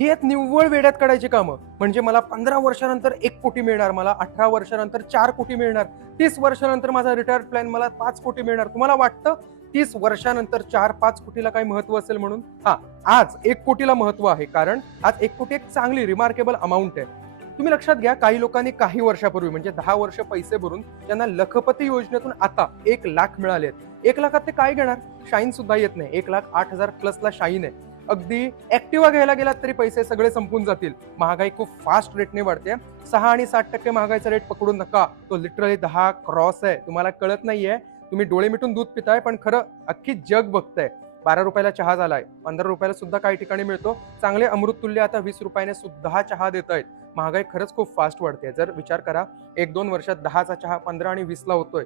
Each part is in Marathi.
ही आहेत निव्वळ वेड्यात काढायची कामं. म्हणजे मला 15 वर्षानंतर 1 कोटी मिळणार, मला 18 वर्षानंतर 4 कोटी मिळणार, 30 वर्षानंतर माझा रिटायर्ड प्लॅन मला 5 कोटी मिळणार. तुम्हाला वाटतं 30 वर्षानंतर 4-5 कोटीला काही महत्व असेल म्हणून? हां, आज 1 कोटीला महत्व आहे. कारण आज 1 कोटी एक चांगली रिमार्केबल अमाउंट आहे. तुम्ही लक्षात घ्या, काही लोकांनी काही वर्षापूर्वी म्हणजे 10 वर्ष पैसे भरून त्यांना लखपती योजनेतून आता 1,00,000 मिळाले आहेत. 1,00,000त ते काय घेणार? शाईन सुद्धा येत नाही. 1,08,000 प्लसला शाईन आहे. अगदी ऍक्टिवा घ्यायला गेलात तरी पैसे सगळे संपून जातील. महागाई खूप फास्ट रेटने वाढते. 6 आणि 7% महागाईचा रेट पकडू नका. तो लिटरली 10 क्रॉस आहे. तुम्हाला कळत नाहीये. तुम्ही डोळे मिटून दूध पिताय, पण खरं अख्खी जग बघतंय. 12 रुपयाला चहा झालाय. 15 रुपयाला सुद्धा काही ठिकाणी मिळतो. चांगले अमृततुल्य आता 20 रुपयाने सुद्धा चहा देतायत. महागाई खरंच खूप फास्ट वाढते. जर विचार करा, 1-2 वर्षात 10चा चहा 15 आणि 20ला होतोय.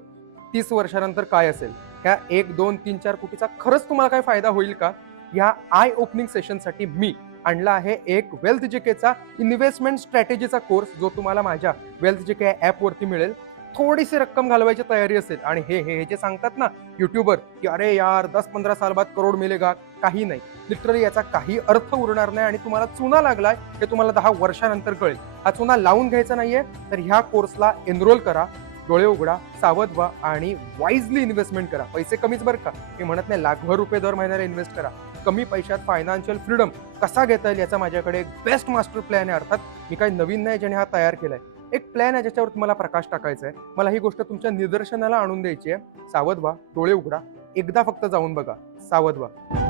30 वर्षानंतर काय असेल? ह्या 1, 2, 3, 4 कोटीचा खरंच तुम्हाला काय फायदा होईल का? या आय ओपनिंग सेशनसाठी मी आणला आहे एक वेल्थ जीकेचा इन्व्हेस्टमेंट स्ट्रॅटेजीचा कोर्स, जो तुम्हाला माझ्या वेल्थ जीके ॲपवरती मिळेल. थोडीशी रक्कम घालवायची तयारी असेल आणि हे जे सांगतात ना युट्यूबर की अरे यार 10-15 साल बाद करोड मिलेगा, काही नाही. लिटरली याचा काही अर्थ उरणार नाही आणि तुम्हाला चुना लागलाय हे तुम्हाला 10 वर्षानंतर कळेल. हा चुना लावून घ्यायचा नाहीये, तर ह्या कोर्सला एनरोल करा. डोळे उघडा, सावध व्हा आणि वाईजली इन्व्हेस्टमेंट करा. पैसे कमीच बरं का, मी म्हणत नाही लाखभर रुपये दर महिन्याला इन्व्हेस्ट करा. कमी पैशात फायनान्शियल फ्रीडम कसा घेता येईल याचा माझ्याकडे एक बेस्ट मास्टर प्लॅन आहे. अर्थात मी काही नवीन नाही ज्याने हा तयार केलाय. एक प्लॅन आहे ज्याच्यावर तुम्हाला प्रकाश टाकायचा आहे. मला ही गोष्ट तुमच्या निदर्शनाला आणून द्यायची आहे. सावध व्हा, डोळे उघडा, एकदा फक्त जाऊन बघा. सावध व्हा.